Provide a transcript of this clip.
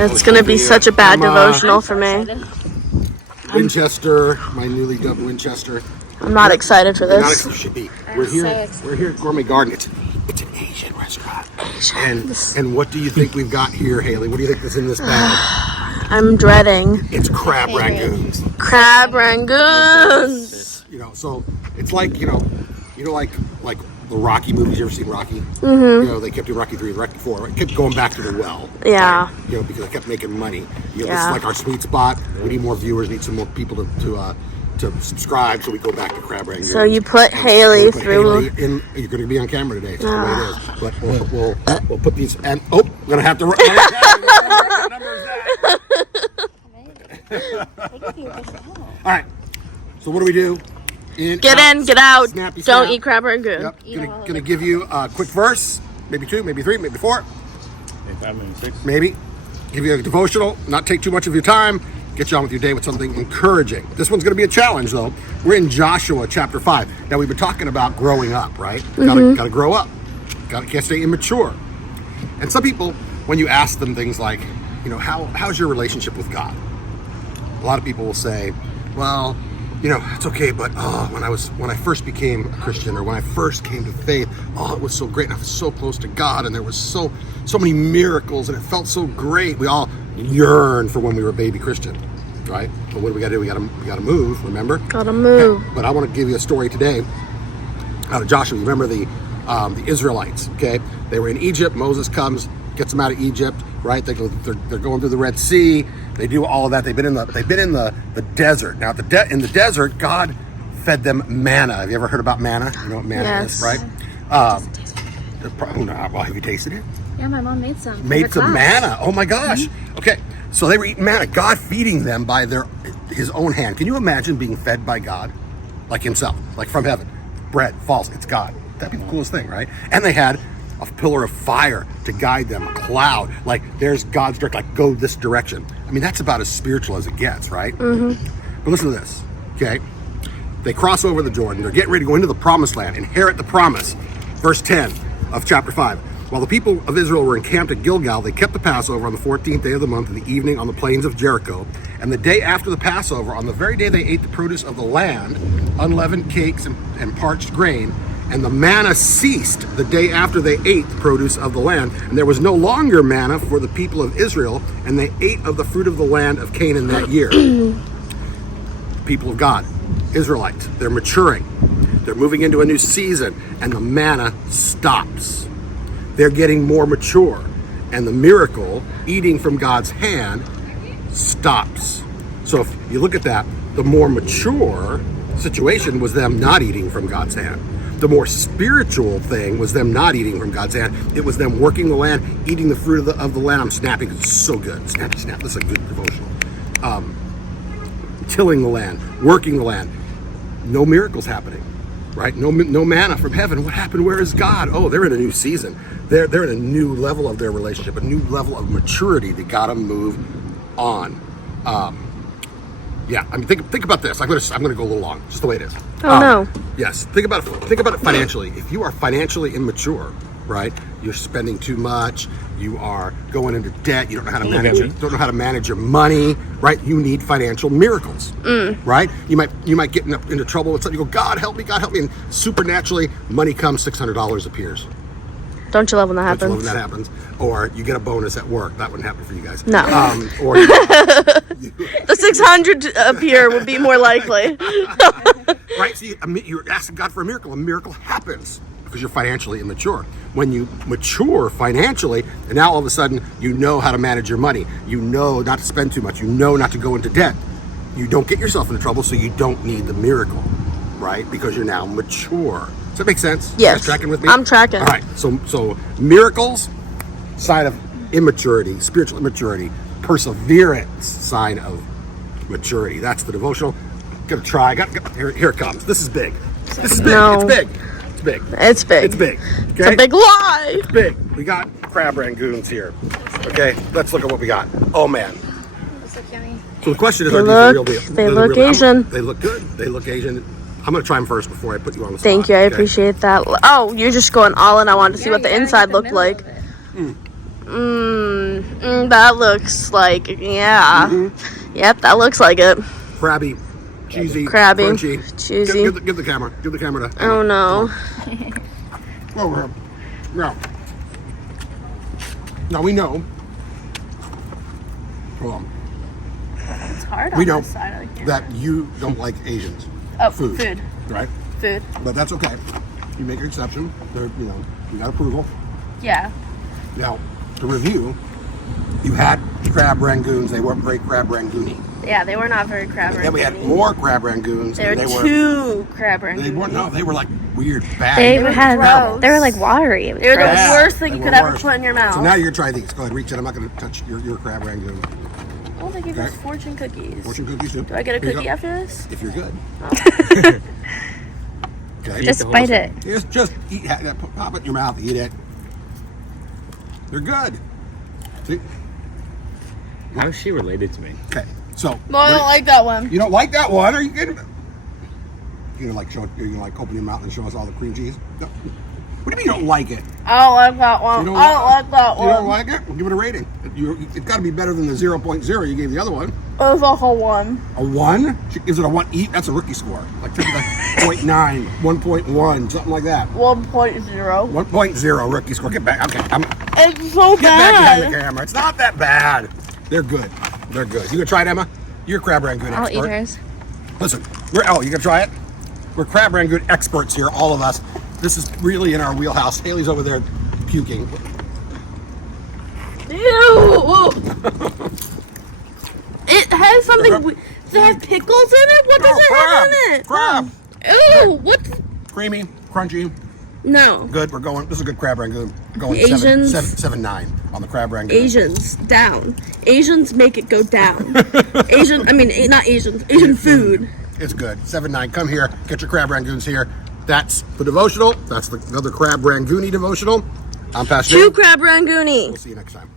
It's going to be such a bad devotional for me. Winchester, my newly dubbed Winchester. I'm not excited for this. You should be. We're here at Gourmet Garden. It's an Asian restaurant. And what do you think we've got here, Haley? What do you think is in this bag? I'm dreading. It's crab rangoons. Crab rangoons. So it's like like the Rocky movies. You ever seen Rocky? Mm-hmm. They kept doing Rocky 3, Rocky 4. It kept going back to the well. Yeah. Right? Because they kept making money. This is like our sweet spot. We need more viewers. Need some more people to subscribe, so we go back to crab rangoons. So you put Hailey through. You're going to be on camera today. That's the way it is. But we'll put these. And we're going to have to. What number is that? All right. So what do we do? Get in, get out. Snappy Don't snap. eat crab rangoon. Yep. Gonna give you a quick verse, maybe 2, maybe 3, maybe 4, maybe 5, maybe 6. Maybe. Give you a devotional. Not take too much of your time. Get you on with your day with something encouraging. This one's going to be a challenge, though. We're in Joshua chapter 5. Now, we've been talking about growing up, right? Gotta grow up. Can't stay immature. And some people, when you ask them things like, how's your relationship with God? A lot of people will say, well, it's okay, but when I first became a Christian, or when I first came to faith, it was so great, and I was so close to God, and there was so many miracles, and it felt so great. We all yearn for when we were a baby Christian, right? But what do we got to do? We got to move. Remember? Gotta move. Okay, but I want to give you a story today out of Joshua. You remember the Israelites? Okay, they were in Egypt. Moses comes, gets them out of Egypt. Right? They're going through the Red Sea. They do all of that. They've been in the desert. Now, in the desert, God fed them manna. Have you ever heard about manna? You know what manna is, right? Have you tasted it? Yeah, my mom made some. Made some manna. Oh my gosh. Mm-hmm. Okay, so they were eating manna. God feeding them by His own hand. Can you imagine being fed by God, like Himself, like from heaven? Bread falls. It's God. That'd be the coolest thing, right? And they had a pillar of fire to guide them, a cloud, like there's God's direct, like go this direction. I mean, that's about as spiritual as it gets, right? Mm-hmm. But listen to this, okay? They cross over the Jordan. They're getting ready to go into the promised land, inherit the promise. Verse 10 of chapter 5. While the people of Israel were encamped at Gilgal, they kept the Passover on the 14th day of the month in the evening on the plains of Jericho. And the day after the Passover, on the very day they ate the produce of the land, unleavened cakes and parched grain, and the manna ceased the day after they ate the produce of the land. And there was no longer manna for the people of Israel, and they ate of the fruit of the land of Canaan that year. People of God, Israelites, they're maturing. They're moving into a new season, and the manna stops. They're getting more mature, and the miracle, eating from God's hand, stops. So if you look at that, the more mature situation was them not eating from God's hand. The more spiritual thing was them not eating from God's hand. It was them working the land, eating the fruit of the land. I'm snapping. It's so good. Snappy snap. This is a good devotional. Tilling the land, working the land. No miracles happening, right? No manna from heaven. What happened? Where is God? Oh, they're in a new season. They're in a new level of their relationship, a new level of maturity. They got to move on. Yeah, I mean, think about this. I'm gonna go a little long, just the way it is. No. Yes, think about it financially. If you are financially immature, right? You're spending too much. You are going into debt. You don't know how to manage your money, right? You need financial miracles, right? You might get into trouble with something. You go, God help me, and supernaturally money comes, $600 appears. Don't you love when that happens? Don't you love when that happens? Or you get a bonus at work. That wouldn't happen for you guys. No. Or the 600 appear would be more likely. Right? So you're asking God for a miracle. A miracle happens because you're financially immature. When you mature financially, and now all of a sudden you know how to manage your money. You know not to spend too much. You know not to go into debt. You don't get yourself into trouble, so you don't need the miracle, right? Because you're now mature. Does that make sense? Yes. You guys tracking with me? I'm tracking. All right. So miracles, sign of immaturity, spiritual immaturity. Perseverance, sign of maturity. That's the devotional. Gonna try. Here it comes. This is big. This is big. No. It's big. It's big. It's big. It's big. Okay? It's a big lie. It's big. We got crab rangoons here. Okay, let's look at what we got. Oh man. Those look yummy. So the question is, are these the real deal? They look Asian. They look good. They look Asian. I'm gonna try them first before I put you on the spot. Thank you. I appreciate that. Oh, you're just going all in. I wanted to see what the inside looked like. That looks like, yeah. Mm-hmm. Yep, that looks like it. Crabby, cheesy, Crabby, crunchy. cheesy. Give the camera. Give the camera to. Oh no. Over here. No. Now we know. Hold on. It's hard We on know this side of the camera. that you don't like Asians. Oh, Food. food. Right? Food. But that's okay. You make an exception. You got approval. Yeah. Now, to review, you had crab rangoons. They weren't very crab rangoony. Yeah, they were not very crab Then we had rangoony. more crab rangoons. There and were two crab rangoons. They weren't. No, they were like weird, bad. They were had, gross. they were like watery. It was They were the gross. Yeah, worst thing they you were could ever worse. put in your mouth. So now you're gonna try these. Go ahead, reach in. I'm not gonna touch your crab rangoon. Oh, they gave us Okay. fortune cookies. Fortune cookies too. Do I get a Here you cookie go. after this? If you're good. Okay. Just bite it. Just eat. Pop it in your mouth. Eat it. They're good. See? How is she related to me? Okay. So. No, I don't like that one. You don't like that one? Are you kidding? You gonna like show it? You're gonna like open your mouth and show us all the cream cheese? No. What do you mean you don't like it? I don't like that one. You I don't like that You don't one. like it? We'll give it a rating. It's got to be better than the 0.0 you gave the other one. It was a whole one. A 1? She gives it a 1. That's a rookie score. Like 0.9, 1.1, something like that. 1.0. 1.0 rookie score. Get back. Okay. It's so Get back behind the bad. camera. It's not that bad. They're good. They're good. You gonna try it, Emma? You're a crab rangoon I'll expert. eat hers. Listen, you gonna try it? We're crab rangoon experts here, all of us. This is really in our wheelhouse. Haley's over there puking. Ew! It has something. Does it have pickles in it? What does it have in it? Crab. Ew! What? Creamy, crunchy, No. good. We're going. This is a good crab rangoon. We're going Asians- 7.9 on the crab rangoon. Asians down. Asians make it go down. Not Asians. Asian food. It's good. 7.9. Come here. Get your crab rangoons here. That's the devotional. That's the other crab rangoony devotional. I'm Pastor. Chew crab rangoony. We'll see you next time.